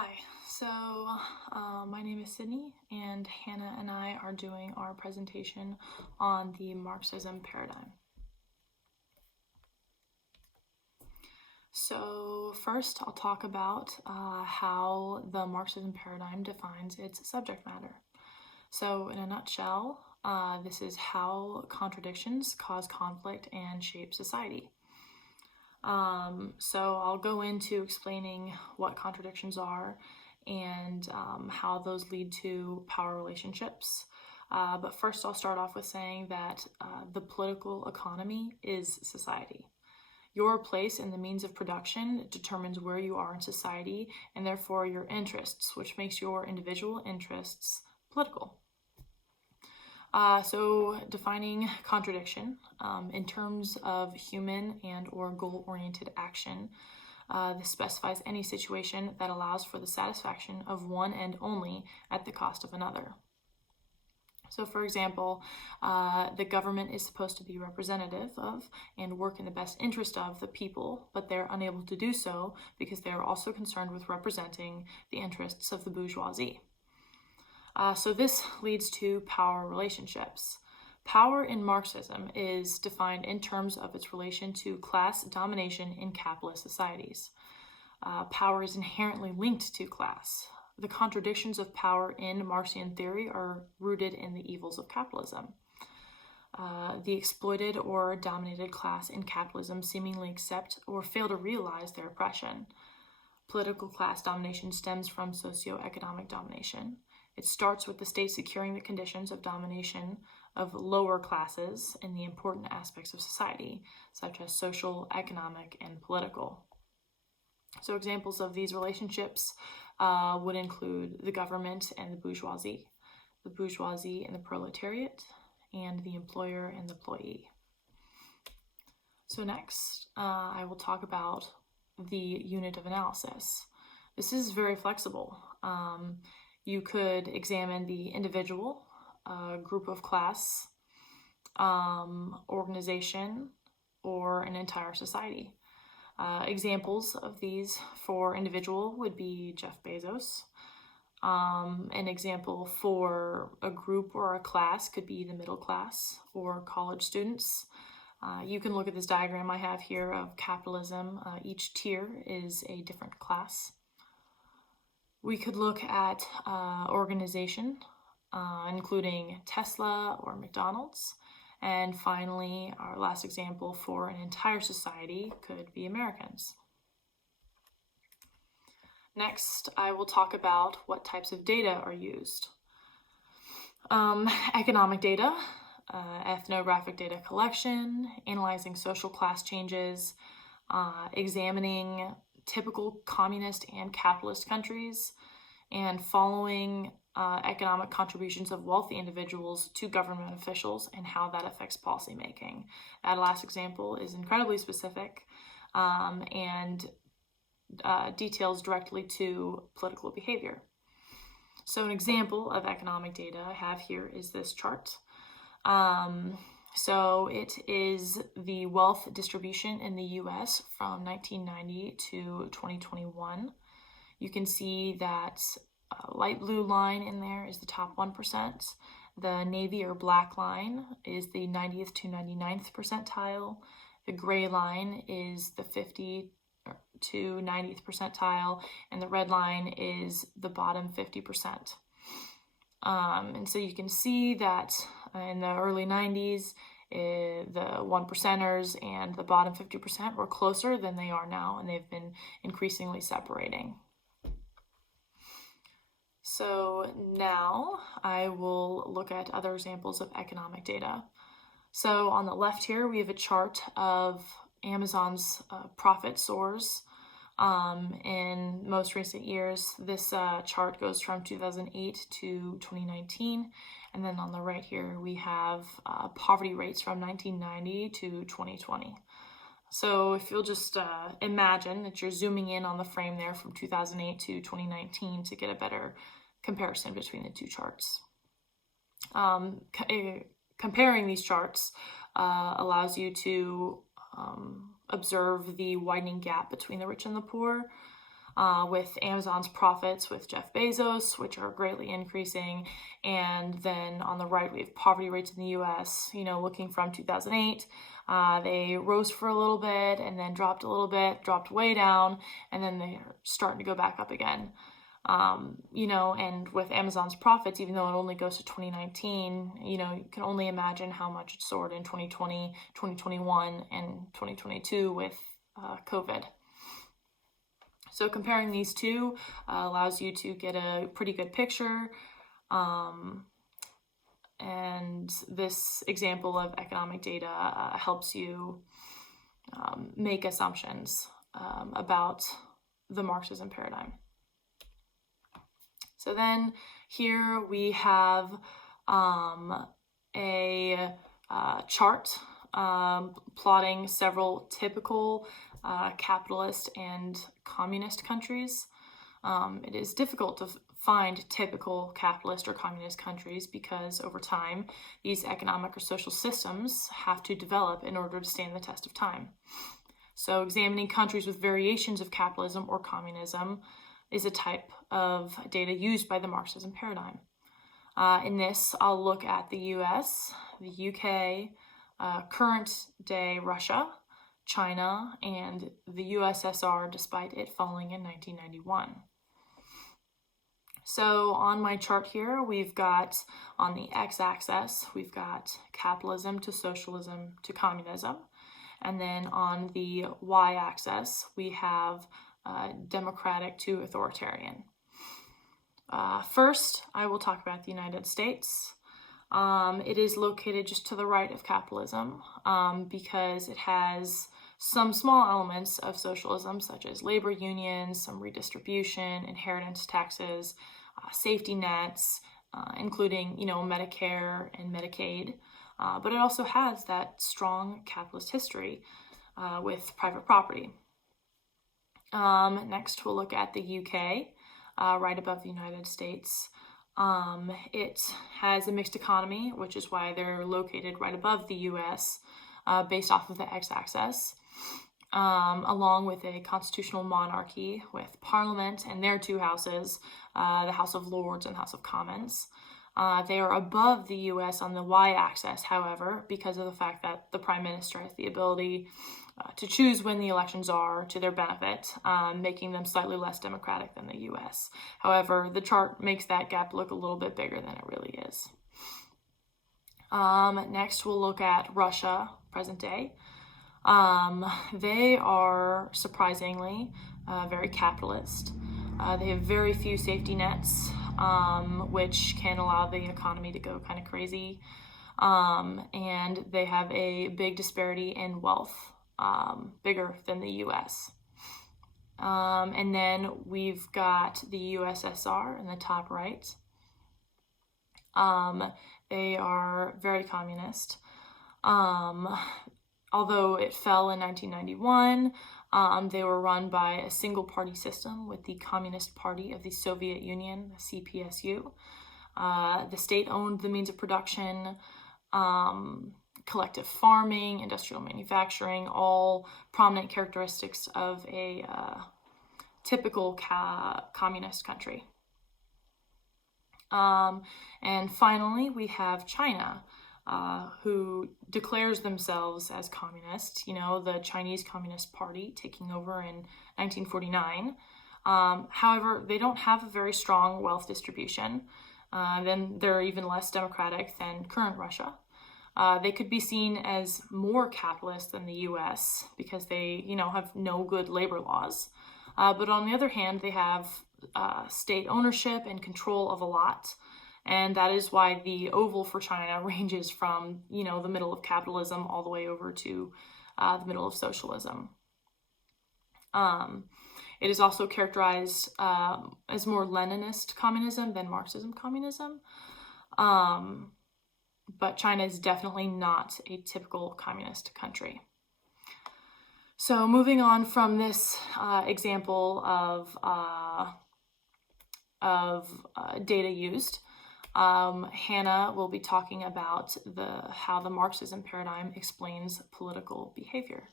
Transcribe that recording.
Hi, my name is Sydney, and Hannah and I are doing our presentation on the Marxism paradigm. So first I'll talk about how the Marxism paradigm defines its subject matter. So in a nutshell, this is how contradictions cause conflict and shape society. So I'll go into explaining what contradictions are and how those lead to power relationships. But first I'll start off with saying that the political economy is society. Your place in the means of production determines where you are in society and therefore your interests, which makes your individual interests political. So defining contradiction in terms of human and or goal-oriented action, this specifies any situation that allows for the satisfaction of one end only at the cost of another. So for example, the government is supposed to be representative of and work in the best interest of the people, but they're unable to do so because they are also concerned with representing the interests of the bourgeoisie. So this leads to power relationships. Power in Marxism is defined in terms of its relation to class domination in capitalist societies. Power is inherently linked to class. The contradictions of power in Marxian theory are rooted in the evils of capitalism. The exploited or dominated class in capitalism seemingly accept or fail to realize their oppression. Political class domination stems from socioeconomic domination. It starts with the state securing the conditions of domination of lower classes in the important aspects of society, such as social, economic, and political. So examples of these relationships would include the government and the bourgeoisie and the proletariat, and the employer and the employee. So next, I will talk about the unit of analysis. This is very flexible. You could examine the individual, group of class, organization, or an entire society. Examples of these for individual would be Jeff Bezos. An example for a group or a class could be the middle class or college students. You can look at this diagram I have here of capitalism. Each tier is a different class. We could look at organization, including Tesla or McDonald's. And finally, our last example for an entire society could be Americans. Next, I will talk about what types of data are used. Economic data, ethnographic data collection, analyzing social class changes, examining typical communist and capitalist countries, and following economic contributions of wealthy individuals to government officials and how that affects policymaking. That last example is incredibly specific and details directly to political behavior. So an example of economic data I have here is this chart. So it is the wealth distribution in the US from 1990 to 2021. You can see that light blue line in there is the top 1%. The navy or black line is the 90th to 99th percentile. The gray line is the 50 to 90th percentile, and the red line is the bottom 50%. And so you can see that in the early 90s, the 1%ers and the bottom 50% were closer than they are now, and they've been increasingly separating. So now I will look at other examples of economic data. So on the left here, we have a chart of Amazon's profit soars in most recent years. This chart goes from 2008 to 2019. And then on the right here, we have poverty rates from 1990 to 2020. So if you'll just imagine that you're zooming in on the frame there from 2008 to 2019 to get a better comparison between the two charts. Comparing these charts allows you to observe the widening gap between the rich and the poor. with Amazon's profits with Jeff Bezos, which are greatly increasing. And then on the right, we have poverty rates in the U.S., looking from 2008. They rose for a little bit and then dropped a little bit, dropped way down, and then they're starting to go back up again. And with Amazon's profits, even though it only goes to 2019, you can only imagine how much it soared in 2020, 2021, and 2022 with COVID. So comparing these two allows you to get a pretty good picture. And this example of economic data helps you make assumptions about the Marxism paradigm. So then here we have a chart plotting several typical capitalist and communist countries. It is difficult to find typical capitalist or communist countries because over time these economic or social systems have to develop in order to stand the test of time. So examining countries with variations of capitalism or communism is a type of data used by the Marxism paradigm. In this, I'll look at the US, the UK, current day Russia, China, and the USSR, despite it falling in 1991. So on my chart here, we've got on the x-axis, we've got capitalism to socialism to communism. And then on the y-axis, we have democratic to authoritarian. First, I will talk about the United States. It is located just to the right of capitalism because it has some small elements of socialism, such as labor unions, some redistribution, inheritance taxes, safety nets, including, Medicare and Medicaid. But it also has that strong capitalist history with private property. Next, we'll look at the UK, right above the United States. It has a mixed economy, which is why they're located right above the US, based off of the x-axis, along with a constitutional monarchy with Parliament and their two houses, the House of Lords and House of Commons. They are above the US on the y-axis, however, because of the fact that the Prime Minister has the ability to choose when the elections are to their benefit, making them slightly less democratic than the US. However, the chart makes that gap look a little bit bigger than it really is. Next, we'll look at Russia, present day. They are surprisingly very capitalist. They have very few safety nets, which can allow the economy to go kind of crazy. And they have a big disparity in wealth, bigger than the US. And then we've got the USSR in the top right. They are very communist. Although it fell in 1991, they were run by a single-party system with the Communist Party of the Soviet Union, the CPSU. The state owned the means of production, collective farming, industrial manufacturing, all prominent characteristics of a typical communist country. And finally, we have China, who declares themselves as communist, the Chinese Communist Party taking over in 1949. However, they don't have a very strong wealth distribution. Then they're even less democratic than current Russia. They could be seen as more capitalist than the US because they, have no good labor laws. But on the other hand, they have state ownership and control of a lot. And that is why the oval for China ranges from, the middle of capitalism all the way over to the middle of socialism. It is also characterized as more Leninist communism than Marxism communism. But China is definitely not a typical communist country. So moving on from this example of data used, Hannah will be talking about how the Marxism paradigm explains political behavior.